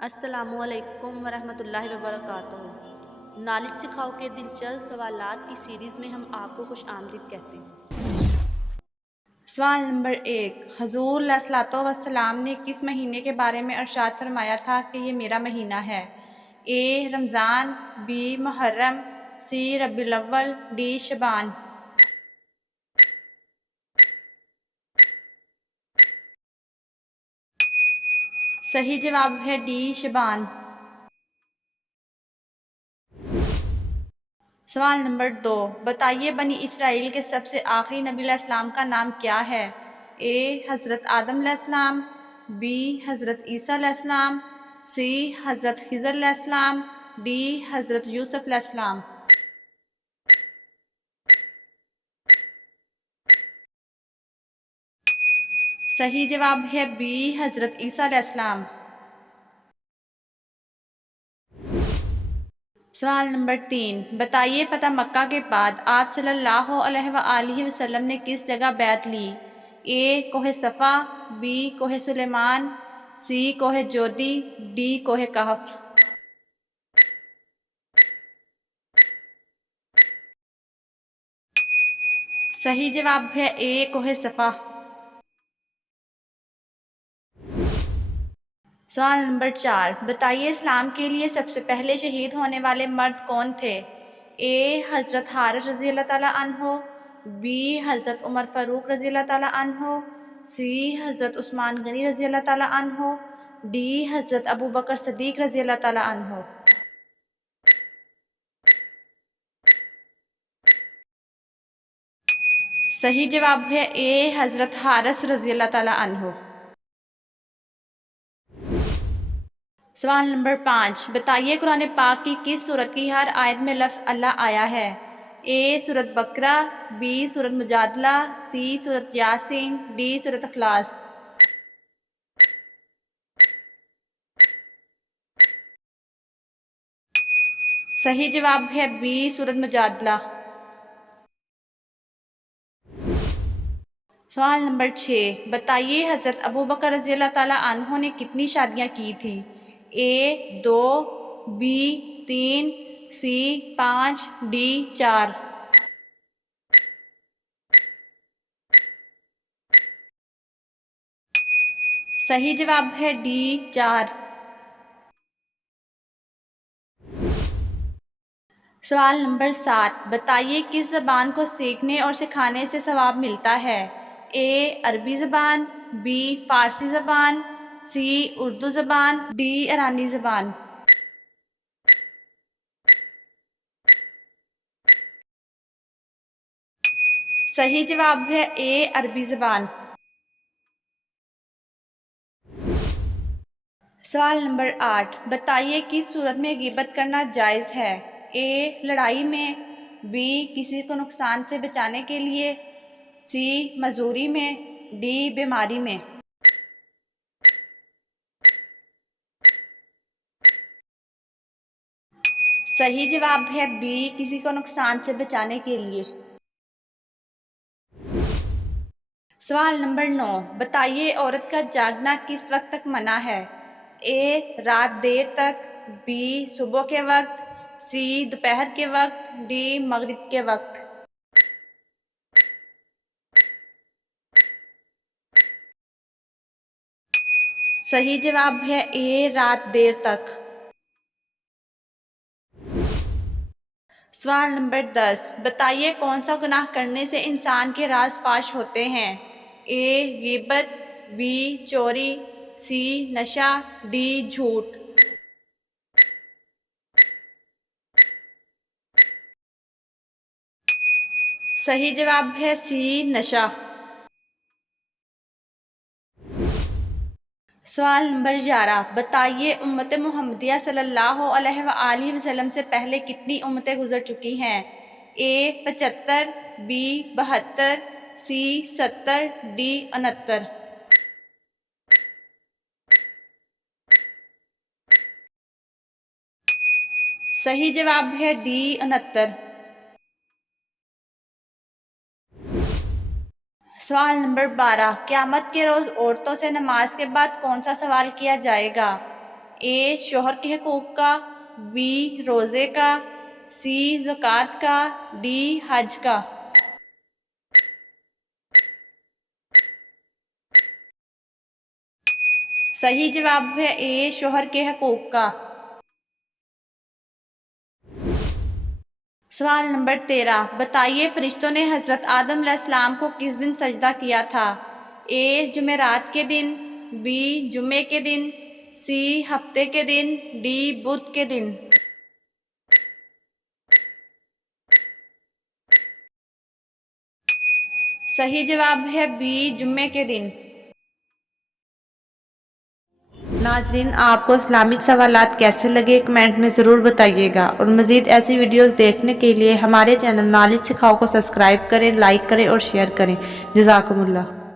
السلام علیکم ورحمۃ اللہ وبرکاتہ۔ نالج سکھاؤ کے دلچسپ سوالات کی سیریز میں ہم آپ کو خوش آمدید کہتے ہیں۔ سوال نمبر 1، حضور علیہ الصلوۃ والسلام نے کس مہینے کے بارے میں ارشاد فرمایا تھا کہ یہ میرا مہینہ ہے؟ اے رمضان، بی محرم، سی ربیع الاول، ڈی شعبان۔ صحیح جواب ہے ڈی شعبان۔ سوال نمبر 2، بتائیے بنی اسرائیل کے سب سے آخری نبی علیہ السلام کا نام کیا ہے؟ اے حضرت آدم علیہ السلام، بی حضرت عیسیٰ علیہ السلام، سی حضرت خضر علیہ السلام، ڈی حضرت یوسف علیہ السلام۔ صحیح جواب ہے بی حضرت عیسیٰ علیہ السلام۔ سوال نمبر 3، بتائیے فتح مکہ کے بعد آپ صلی اللہ علیہ وآلہ وسلم نے کس جگہ بیعت لی؟ اے کوہ صفا، بی کوہ سلیمان، سی کوہ جودی، ڈی کوہ کہف۔ صحیح جواب ہے اے کوہ صفا۔ سوال نمبر 4، بتائیے اسلام کے لیے سب سے پہلے شہید ہونے والے مرد کون تھے؟ اے حضرت حارث رضی اللہ تعالیٰ عنہ، بی حضرت عمر فاروق رضی اللہ تعالیٰ عنہ، سی حضرت عثمان غنی رضی اللہ تعالیٰ عنہ، ڈی حضرت ابو بکر صدیق رضی اللہ تعالیٰ عنہ۔ صحیح جواب ہے اے حضرت حارث رضی اللہ تعالیٰ عنہ۔ سوال نمبر 5، بتائیے قرآن پاک کی کس سورت کی ہر آیت میں لفظ اللہ آیا ہے؟ اے سورت بقرہ، بی سورت مجادلہ، سی سورت یاسین، ڈی سورت اخلاص۔ صحیح جواب ہے بی سورت مجادلہ۔ سوال نمبر 6، بتائیے حضرت ابو بکر رضی اللہ تعالیٰ عنہ نے کتنی شادیاں کی تھی؟ اے 2، بی 3، سی 5، ڈی 4۔ صحیح جواب ہے ڈی 4۔ سوال نمبر 7، بتائیے کس زبان کو سیکھنے اور سکھانے سے ثواب ملتا ہے؟ اے عربی زبان، بی فارسی زبان، سی اردو زبان، ڈی ایرانی زبان۔ صحیح جواب ہے اے عربی زبان۔ سوال نمبر 8، بتائیے کس صورت میں غیبت کرنا جائز ہے؟ اے لڑائی میں، بی کسی کو نقصان سے بچانے کے لیے، سی معذوری میں، ڈی بیماری میں۔ صحیح جواب ہے بی کسی کو نقصان سے بچانے کے لیے۔ سوال نمبر 9، بتائیے عورت کا جاگنا کس وقت تک منع ہے؟ اے رات دیر تک، بی صبح کے وقت، سی دوپہر کے وقت، ڈی مغرب کے وقت۔ صحیح جواب ہے اے رات دیر تک۔ سوال نمبر 10، بتائیے کون سا گناہ کرنے سے انسان کے راز فاش ہوتے ہیں؟ اے غیبت، بی چوری، سی نشہ، ڈی جھوٹ۔ صحیح جواب ہے سی نشہ۔ سوال نمبر 11، بتائیے امت محمدیہ صلی اللہ علیہ وآلہ وسلم سے پہلے کتنی امتیں گزر چکی ہیں؟ اے 75، بی 72، سی 70، ڈی 69۔ صحیح جواب ہے ڈی 69۔ سوال نمبر 12، قیامت کے روز عورتوں سے نماز کے بعد کون سا سوال کیا جائے گا؟ اے شوہر کے حقوق کا، بی روزے کا، سی زکوٰۃ کا، ڈی حج کا۔ صحیح جواب ہے اے شوہر کے حقوق کا۔ سوال نمبر 13، بتائیے فرشتوں نے حضرت آدم علیہ السلام کو کس دن سجدہ کیا تھا؟ اے جمعرات کے دن، بی جمعے کے دن، سی ہفتے کے دن، ڈی بدھ کے دن۔ صحیح جواب ہے بی جمعے کے دن۔ ناظرین، آپ کو اسلامک سوالات کیسے لگے کمنٹ میں ضرور بتائیے گا، اور مزید ایسی ویڈیوز دیکھنے کے لیے ہمارے چینل نالج سکھاؤ کو سبسکرائب کریں، لائک کریں اور شیئر کریں۔ جزاکم اللہ۔